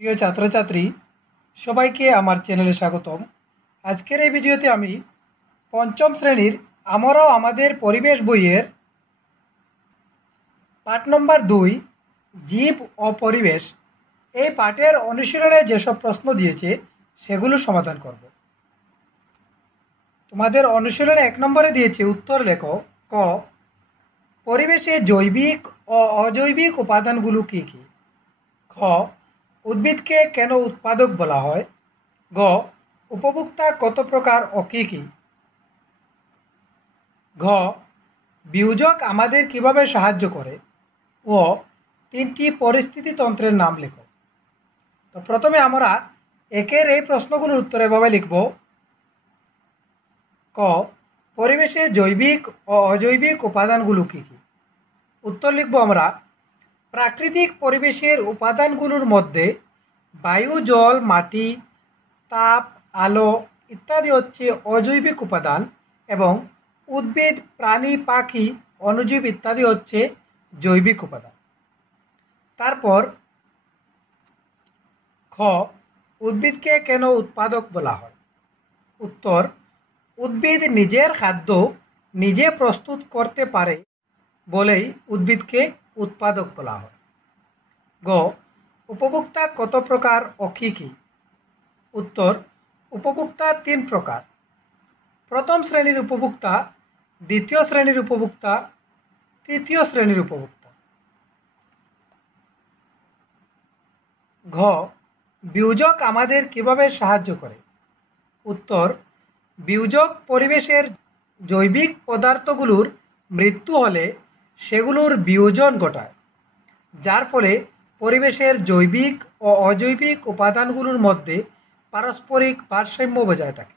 প্রিয় ছাত্রছাত্রী সবাইকে আমার চ্যানেলে স্বাগতম। আজকের এই ভিডিওতে আমি পঞ্চম শ্রেণীর আমরাও আমাদের পরিবেশ বইয়ের পাঠ নম্বর 2 জীব ও পরিবেশ এই পাঠের অনুশীলনে যেসব প্রশ্ন দিয়েছে সেগুলো সমাধান করব। তোমাদের অনুশীলনে 1 নম্বরে দিয়েছে উত্তর লেখো। ক, পরিবেশে জৈবিক ও অজৈবিক উপাদানগুলো কী কী? খ, উদ্ভিদকে কেন উৎপাদক বলা হয়? গ, উপভোক্তা কত প্রকার ও কী কী? ঘ, বিয়োজক আমাদের কিভাবে সাহায্য করে? ও 3টি পরিস্থিতি তন্ত্রের নাম লেখো। তো প্রথমে আমরা একের এই প্রশ্নগুলোর উত্তর এভাবে লিখব। ক, পরিবেশে জৈবিক ও অজৈবিক উপাদানগুলো কী কী? উত্তর লিখব আমরা, প্রাকৃতিক পরিবেশের উপাদানগুলোর মধ্যে বায়ু, জল, মাটি, তাপ, আলো ইত্যাদি হচ্ছে অজৈবিক উপাদান এবং উদ্ভিদ, প্রাণী, পাখি, অণুজীব ইত্যাদি হচ্ছে জৈবিক উপাদান। তারপর খ, উদ্ভিদকে কেন উৎপাদক বলা হয়? উত্তর, উদ্ভিদ নিজের খাদ্য নিজে প্রস্তুত করতে পারে বলেই উদ্ভিদকে উৎপাদক বলা হয়। গ, উপভোক্তা কত প্রকার ও কী কী? উত্তর, উপভোক্তা 3 প্রকার। প্রথম শ্রেণীর উপভোক্তা, দ্বিতীয় শ্রেণীর উপভোক্তা, তৃতীয় শ্রেণীর উপভোক্তা। ঘ, বিয়োজক আমাদের কিভাবে সাহায্য করে? উত্তর, বিয়োজক পরিবেশের জৈবিক পদার্থগুলোর মৃত্যু হলে সেগুলোর বিয়োজন ঘটায়, যার ফলে পরিবেশের জৈবিক ও অজৈবিক উপাদানগুলোর মধ্যে পারস্পরিক ভারসাম্য বজায় থাকে।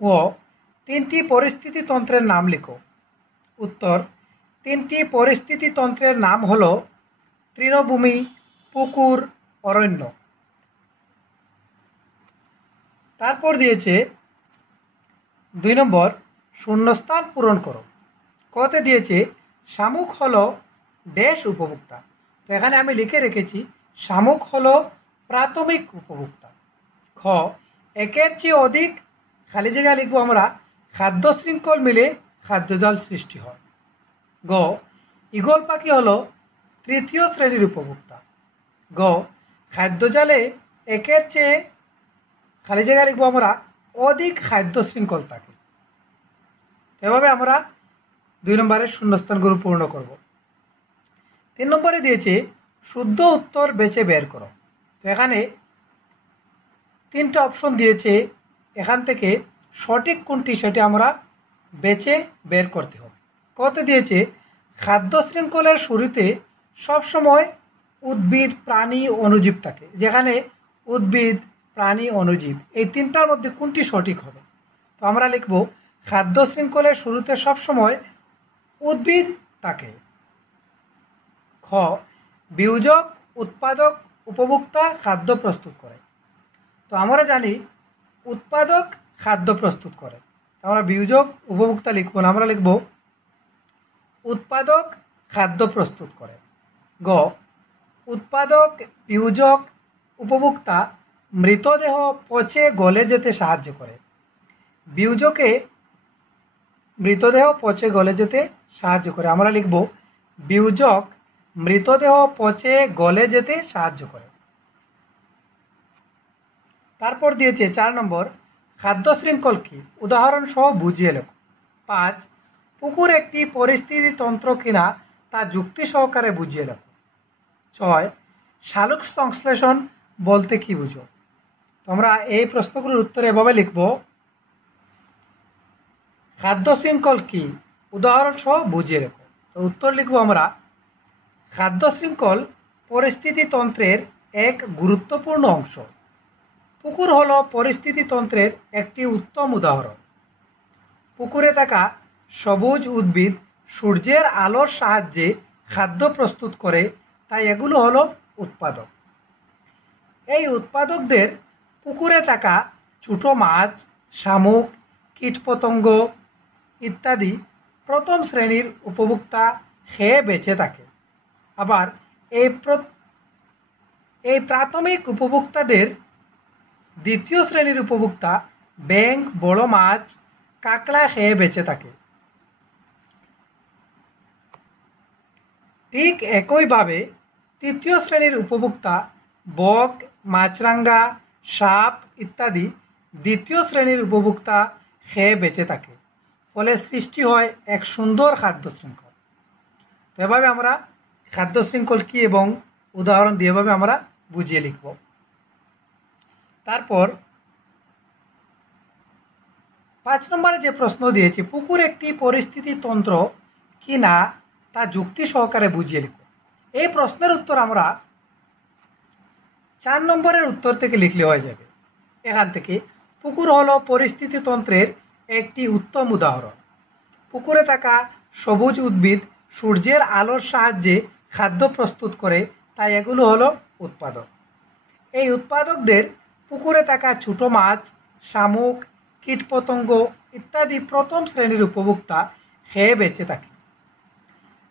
ও 3টি পরিস্থিতি তন্ত্রের নাম লিখো। উত্তর, 3টি পরিস্থিতি তন্ত্রের নাম হল তৃণভূমি, পুকুর, অরণ্য। তারপর দিয়েছে 2 নম্বর, শূন্যস্থান পূরণ করো। কতে দিয়েছে শামুক হলো ড্যাশ উপভোক্তা। তো এখানে আমি লিখে রেখেছি শামুক হলো প্রাথমিক উপভোক্তা। খ, একের চেয়ে অধিক খালি জায়গা লিখবো আমরা, খাদ্য শৃঙ্খল মিলে খাদ্যজাল সৃষ্টি হয়। গ, ঈগল পাখি হলো তৃতীয় শ্রেণীর উপভোক্তা। গ, খাদ্যজালে একের চেয়ে খালি জায়গা লিখবো আমরা অধিক খাদ্য শৃঙ্খল থাকে। এভাবে আমরা 2 নম্বরের শূন্যস্থানগুলো পূর্ণ করব। 3 নম্বরে দিয়েছে শুদ্ধ উত্তর বেছে বের করো। তো এখানে 3টা অপশন দিয়েছে, এখান থেকে সঠিক কোনটি সেটি আমরা বেছে বের করতে হবে। কতে দিয়েছে খাদ্য শৃঙ্খলের শুরুতে সবসময় উদ্ভিদ, প্রাণী, অণুজীব থাকে। যেখানে উদ্ভিদ, প্রাণী, অণুজীব এই 3টার মধ্যে কোনটি সঠিক হবে? তো আমরা লিখব খাদ্য শৃঙ্খলের শুরুতে সবসময় উদ্ভিদ থাকে। খ, বিয়োজক, উৎপাদক, উপভোক্তা খাদ্য প্রস্তুত করে। তো আমরা জানি উৎপাদক খাদ্য প্রস্তুত করে, আমরা বিয়োজক উপভোক্তা লিখব না, আমরা লিখব উৎপাদক খাদ্য প্রস্তুত করে। গ, উৎপাদক, বিয়োজক, উপভোক্তা মৃতদেহ পচে গলে যেতে সাহায্য করে। বিয়োজকে মৃতদেহ পচে গলে যেতে সাহায্য করে, আমরা লিখব বিয়োজক মৃতদেহ পচে গলে যেতে সাহায্য করে। তারপর দিয়েছে 4 নম্বর, খাদ্য শৃঙ্খল কি? উদাহরণ সহ বুঝিয়ে লেখো। 5, পুকুর একটি পরিস্থিতি তন্ত্র কিনা তা যুক্তি সহকারে বুঝিয়ে লেখো। 6, সালোক সংশ্লেষণ বলতে কি বুঝো? তোমরা এই প্রশ্নগুলোর উত্তরে এভাবে লিখব, খাদ্য শৃঙ্খল কি? উদাহরণ সহ বুঝিয়ে লেখো। তো উত্তর লিখব আমরা, খাদ্য শৃঙ্খল পরিস্থিতি তন্ত্রের এক গুরুত্বপূর্ণ অংশ। পুকুর হলো পরিস্থিতি তন্ত্রের একটি উত্তম উদাহরণ। পুকুরে থাকা সবুজ উদ্ভিদ সূর্যের আলোর সাহায্যে খাদ্য প্রস্তুত করে, তাই এগুলো হলো উৎপাদক। এই উৎপাদকদের পুকুরে থাকা ছোট মাছ, শামুক, কীটপতঙ্গ ইত্যাদি প্রথম শ্রেণীর উপভোক্তা খেয়ে বেঁচে থাকে। আবার এই প্রাথমিক উপভোক্তাদের দ্বিতীয় শ্রেণীর উপভোক্তা ব্যাঙ, বড় মাছ, কাঁকড়া খেয়ে বেঁচে থাকে। ঠিক একইভাবে তৃতীয় শ্রেণীর উপভোক্তা বক, মাছরাঙা, সাপ ইত্যাদি দ্বিতীয় শ্রেণীর উপভোক্তা খেয়ে বেঁচে থাকে। ফলে সৃষ্টি হয় এক সুন্দর খাদ্য শৃঙ্খল। তো এভাবে আমরা খাদ্য শৃঙ্খল কী এবং উদাহরণ দিয়ে এভাবে আমরা বুঝিয়ে লিখব। তারপর 5 নম্বরে যে প্রশ্ন দিয়েছে, পুকুর একটি পরিস্থিতি তন্ত্র কি না তা যুক্তি সহকারে বুঝিয়ে লিখব। এই প্রশ্নের উত্তর আমরা 4 নম্বরের উত্তর থেকে লিখলে হয়ে যাবে। এখান থেকে পুকুর হলো পরিস্থিতি তন্ত্রের একটি উত্তম উদাহরণ। পুকুরে থাকা সবুজ উদ্ভিদ সূর্যের আলোর সাহায্যে খাদ্য প্রস্তুত করে, তাই এগুলো হলো উৎপাদক। এই উৎপাদকদের পুকুরে থাকা ছোট মাছ, শামুক, কীটপতঙ্গ ইত্যাদি প্রথম শ্রেণীর উপভোক্তা খেয়ে বেঁচে থাকে।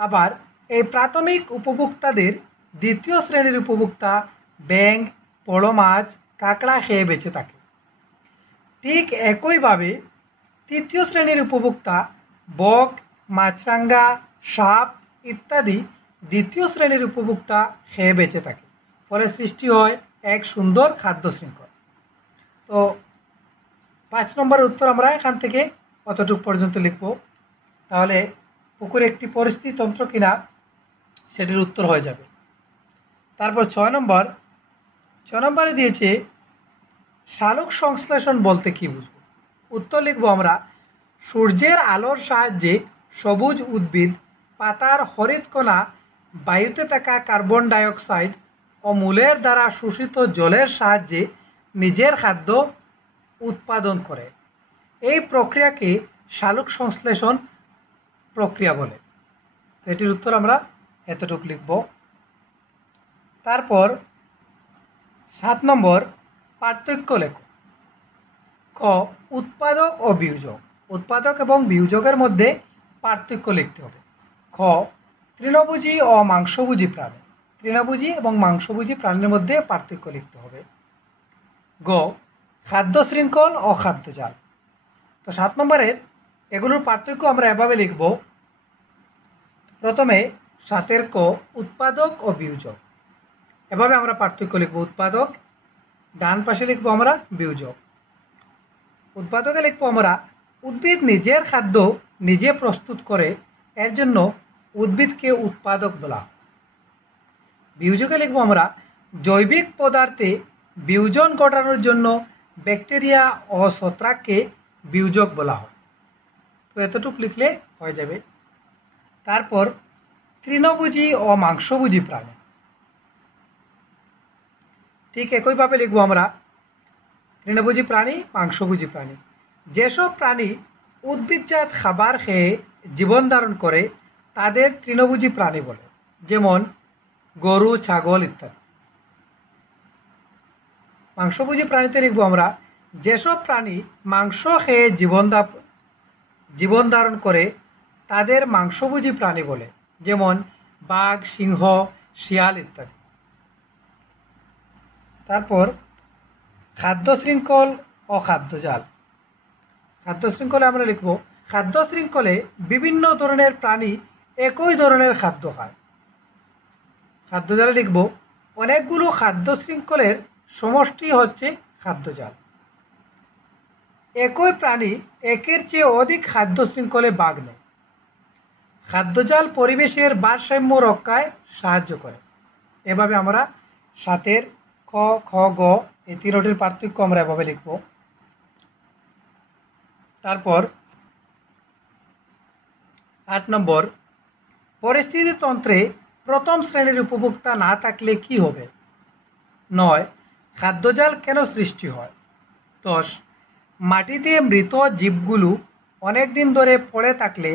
আবার এই প্রাথমিক উপভোক্তাদের দ্বিতীয় শ্রেণীর উপভোক্তা ব্যাঙ, বড় মাছ, কাঁকড়া খেয়ে বেঁচে থাকে। ঠিক একইভাবে তৃতীয় শ্রেণীর উপভোক্তা বক, মাছরাঙা, সাপ ইত্যাদি দ্বিতীয় শ্রেণীর উপভোক্তা খেয়ে বেঁচে থাকে। ফলে সৃষ্টি হয় এক সুন্দর খাদ্য শৃঙ্খল। তো 5 নম্বরের উত্তর আমরা এখান থেকে কতটুকু পর্যন্ত লিখব, তাহলে পুকুর একটি পরিস্থিতি তন্ত্র কিনা সেটির উত্তর হয়ে যাবে। তারপর 6 নম্বরে দিয়েছে সালোক সংশ্লেষণ বলতে কি বুঝব। উত্তর লিখব আমরা, সূর্যের আলোর সাহায্যে সবুজ উদ্ভিদ পাতার হরিৎকণা বায়ুতে থাকা কার্বন ডাইঅক্সাইড ও মূলের দ্বারা শোষিত জলের সাহায্যে নিজের খাদ্য উৎপাদন করে। এই প্রক্রিয়াকে সালোক সংশ্লেষণ প্রক্রিয়া বলে। তো এটির উত্তর আমরা এতটুকু লিখব। তারপর 7 নম্বর, পার্থক্য লেখো। ক, উৎপাদক ও বিয়োজক। উৎপাদক এবং বিয়োজকের মধ্যে পার্থক্য লিখতে হবে। খ, তৃণভোজী ও মাংসভোজী প্রাণী। তৃণভোজী এবং মাংসভোজী প্রাণীর মধ্যে পার্থক্য লিখতে হবে। গ, খাদ্য শৃঙ্খল ও খাদ্যজাল। তো 7 নম্বরের এগুলোর পার্থক্য আমরা এভাবে লিখব। প্রথমে 7 ক, উৎপাদক ও বিয়োজক। এভাবে আমরা পার্থক্য লিখব। উৎপাদক, ডান পাশে লিখব আমরা বিয়োজক। উৎপাদকে লিখব আমরা, উদ্ভিদ নিজের খাদ্য নিজে প্রস্তুত করে, এর জন্য উদ্ভিদকে উৎপাদক বলা হয়। বিয়োজকে লিখব আমরা, জৈবিক পদার্থে বিয়োজন ঘটানোর জন্য ব্যাকটেরিয়া ও ছত্রাককে বিয়োজক বলা হয়। তো এতটুকু লিখলে হয়ে যাবে। তারপর তৃণভোজী ও মাংসভোজী প্রাণী। ঠিক একইভাবে লিখব আমরা, তৃণভোজী প্রাণী, মাংসভোজী প্রাণী। যেসব প্রাণী উদ্ভিদজাত খাবার খেয়ে জীবন ধারণ করে তাদের তৃণভোজী প্রাণী বলে, যেমন গরু, ছাগল ইত্যাদি। মাংসভোজী প্রাণীতে লিখব আমরা, যেসব প্রাণী মাংস খেয়ে জীবন ধারণ করে তাদের মাংসভোজী প্রাণী বলে, যেমন বাঘ, সিংহ, শিয়াল ইত্যাদি। তারপর খাদ্য শৃঙ্খল ও খাদ্যজাল। খাদ্য শৃঙ্খলে আমরা লিখব, খাদ্য শৃঙ্খলে বিভিন্ন ধরনের প্রাণী একই ধরনের খাদ্য খায়। খাদ্যজালে লিখব, অনেকগুলো খাদ্য শৃঙ্খলের সমষ্টি হচ্ছে খাদ্যজাল। একই প্রাণী একের চেয়ে অধিক খাদ্য শৃঙ্খলে ভাগ নেয়। খাদ্যজাল পরিবেশের ভারসাম্য রক্ষায় সাহায্য করে। এভাবে আমরা 7 ক, খ, গ এই 3টির পার্থক্য আমরা এভাবে লিখব। তারপর 8 নম্বর, পরিস্থিতিতন্ত্রে প্রথম শ্রেণীর উপভোক্তা না থাকলে কি হবে। 9, খাদ্যজাল কেন সৃষ্টি হয়। 10, মাটিতে মৃত জীবগুলো অনেক দিন ধরে পড়ে থাকলে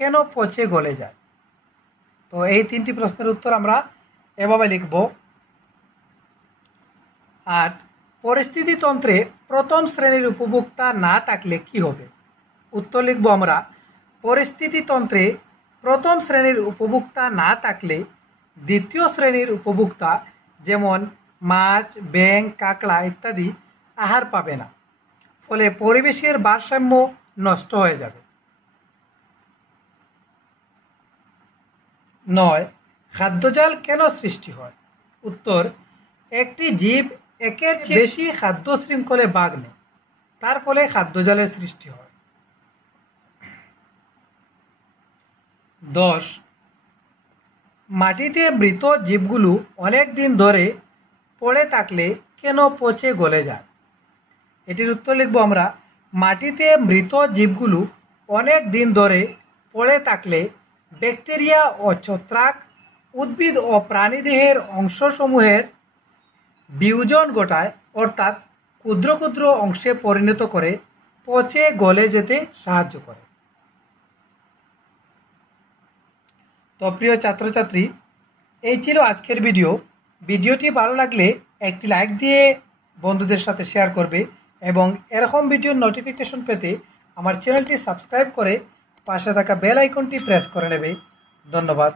কেন পচে গলে যায়। তো এই 3টি প্রশ্নের উত্তর আমরা এভাবে লিখব। 8, পরিস্থিতিতন্ত্রে প্রথম শ্রেণীর উপভোক্তা না থাকলে কি হবে। উত্তর লিখব আমরা, পরিস্থিতিতন্ত্রে প্রথম শ্রেণীর উপভোক্তা না থাকলে দ্বিতীয় শ্রেণীর উপভোক্তা, যেমন মাছ, ব্যাঙ, কাঁকড়া ইত্যাদি আহার পাবে না, ফলে পরিবেশের ভারসাম্য নষ্ট হয়ে যাবে। 9. খাদ্যজাল কেন সৃষ্টি হয়? উত্তর, একটি জীব একের চেয়ে বেশি খাদ্য শৃঙ্খলে ভাগ নেয়, তার ফলে খাদ্যজালের সৃষ্টি হয়। 10. মাটিতে মৃত জীবগুলো অনেক দিন ধরে পড়ে থাকলে কেন পচে গলে যায়? এটির উত্তর লিখব আমরা, মাটিতে মৃত জীবগুলো অনেক দিন ধরে পড়ে থাকলে ব্যাকটেরিয়া ও ছত্রাক উদ্ভিদ ও প্রাণীদেহের অংশসমূহের বিয়োজন ঘটায়, অর্থাৎ ক্ষুদ্র ক্ষুদ্র অংশে পরিণত করে পচে গলে যেতে সাহায্য করে। তো প্রিয় ছাত্রছাত্রী, এই ছিল আজকের ভিডিওটি ভালো লাগলে একটি লাইক দিয়ে বন্ধুদের সাথে শেয়ার করবে এবং এরকম ভিডিওর নোটিফিকেশন পেতে আমার চ্যানেলটি সাবস্ক্রাইব করে পাশে থাকা বেল আইকনটি প্রেস করে নেবে। ধন্যবাদ।